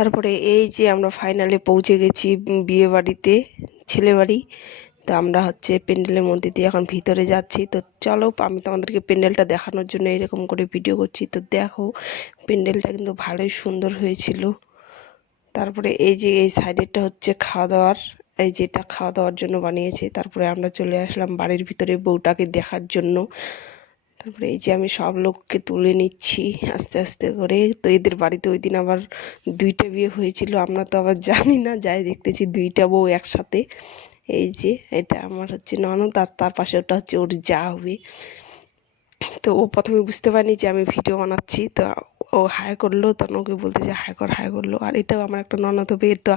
তারপরে এই যে আমরা ফাইনালে পৌঁছে গেছি বিয়ে বাড়িতে, ছেলে বাড়ি। তো আমরা প্যান্ডেলের মধ্যে দিয়ে এখন ভিতরে যাচ্ছি। তো চলো, আমি তোমাদেরকে প্যান্ডেলটা দেখানোর জন্য এরকম করে ভিডিও করছি। তো দেখো, প্যান্ডেলটা কিন্তু ভালোই সুন্দর হয়েছিল। তারপরে এই যে এই সাইডেরটা খাওয়া দাওয়ার, এই যেটা খাওয়া দাওয়ার জন্য বানিয়েছে। তারপরে আমরা চলে আসলাম বাড়ির ভিতরে বউটাকে দেখার জন্য। তারপরে এই যে আমি সব লোককে তুলে নিচ্ছি আস্তে আস্তে করে। তো এদের বাড়িতে ওই দিন আবার 2টা বিয়ে হয়েছিল, আমরা তো আবার জানি না, যাই দেখতেছি 2টা বউ একসাথে। এই যে এটা আমার ননদ, আর তার পাশে ওটা ওর যা হবে। তো ও প্রথমে বুঝতে পারেনি যে আমি ভিডিও বানাচ্ছি। তো ও হাই করলো, তখন ওকে বলতেছে হাই করলো। আর এটাও আমার একটা ননদ হবে, এর তো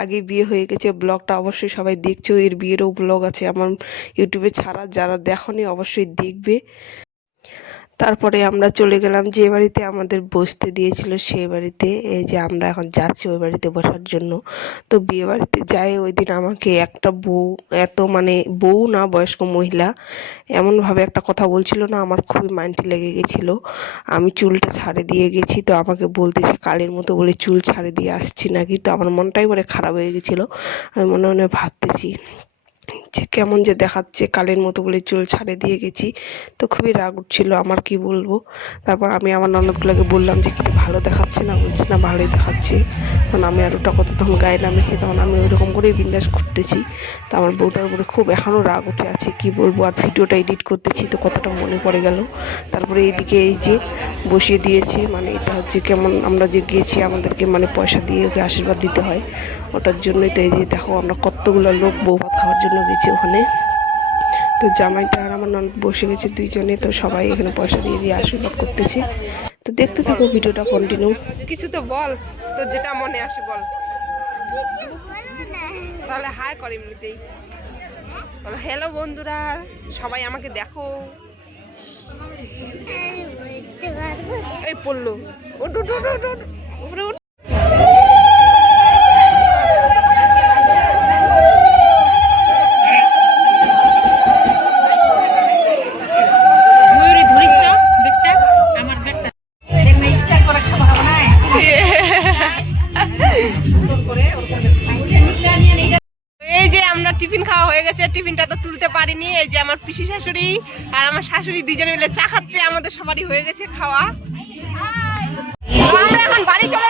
আগে বিয়ে হয়ে গেছে। ব্লগটা অবশ্যই সবাই দেখছো, এর বিয়েরও ব্লগ আছে আমার ইউটিউবে ছাড়া, যারা দেখোনি অবশ্যই দেখবে। তারপরে আমরা চলে গেলাম যে বাড়িতে আমাদের বসতে দিয়েছিল সেই বাড়িতে। এই যে আমরা এখন যাচ্ছি ওই বাড়িতে বসার জন্য। তো বিয়ে বাড়িতে যাই ওই দিন আমাকে একটা বউ, বউ না, বয়স্ক মহিলা, এমনভাবে একটা কথা বলছিল না, আমার খুবই মাইন্ডে লেগে গেছিলো। আমি চুলটা ছাড়ে দিয়ে গেছি, তো আমাকে বলতেছে কালের মতো বলে চুল ছাড়ে দিয়ে আসছি নাকি। তো আমার মনটাই খারাপ হয়ে গেছিলো। আমি মনে মনে ভাবতেছি যে কেমন যে দেখাচ্ছে, কালের মতো বলে চুল ছাড়ে দিয়ে গেছি। তো খুবই রাগ উঠছিল, আমার কি বলবো। তারপর আমি আমার ননদগুলোকে বললাম যে কি ভালো দেখাচ্ছে না, বলছে না ভালোই দেখাচ্ছে। তখন আমি আর ওটা কথা তখন গায়ে না মেখে তখন আমি ওইরকম করেই বিন্দাস ঘুরতেছি। তো আমার বউটার উপরে খুব এখনও রাগ উঠে আছে, কি বলবো। আর ভিডিওটা এডিট করতেছি তো কথাটা মনে পড়ে গেল। তারপরে এইদিকে এই যে বসিয়ে দিয়েছে, এটা কেমন আমরা যে গিয়েছি আমাদেরকে পয়সা দিয়ে ওকে আশীর্বাদ দিতে হয়, ওটার জন্যই। তো এই যে দেখো আমরা কতগুলো লোক বউ ভাত খাওয়ার জন্য গেছি ওখানে। তো জামাইটা আর আমার ননদ বসে গেছে দুইজনে। তো সবাই এখানে পয়সা দিয়ে দিয়ে আশীর্বাদ করতেছে। তো দেখতে থাকো ভিডিওটা কন্টিনিউ। কিছু তো বল, তো যেটা মনে আসে বল। তাহলে হাই কর এমনিতেই। হ্যালো বন্ধুরা, সবাই আমাকে দেখো। এই পড়লো, ওঠ ওঠ ওঠ ওঠ ওঠ, উপরে ওঠ। এই যে আমরা টিফিন খাওয়া হয়ে গেছে, টিফিনটা তো তুলতে পারিনি। এই যে আমার পিসি শাশুড়ি আর আমার শাশুড়ি দুজনে মিলে চা খাচ্ছে, আমাদের সবারই হয়ে গেছে খাওয়া। আমরা এখন বাড়ি চলে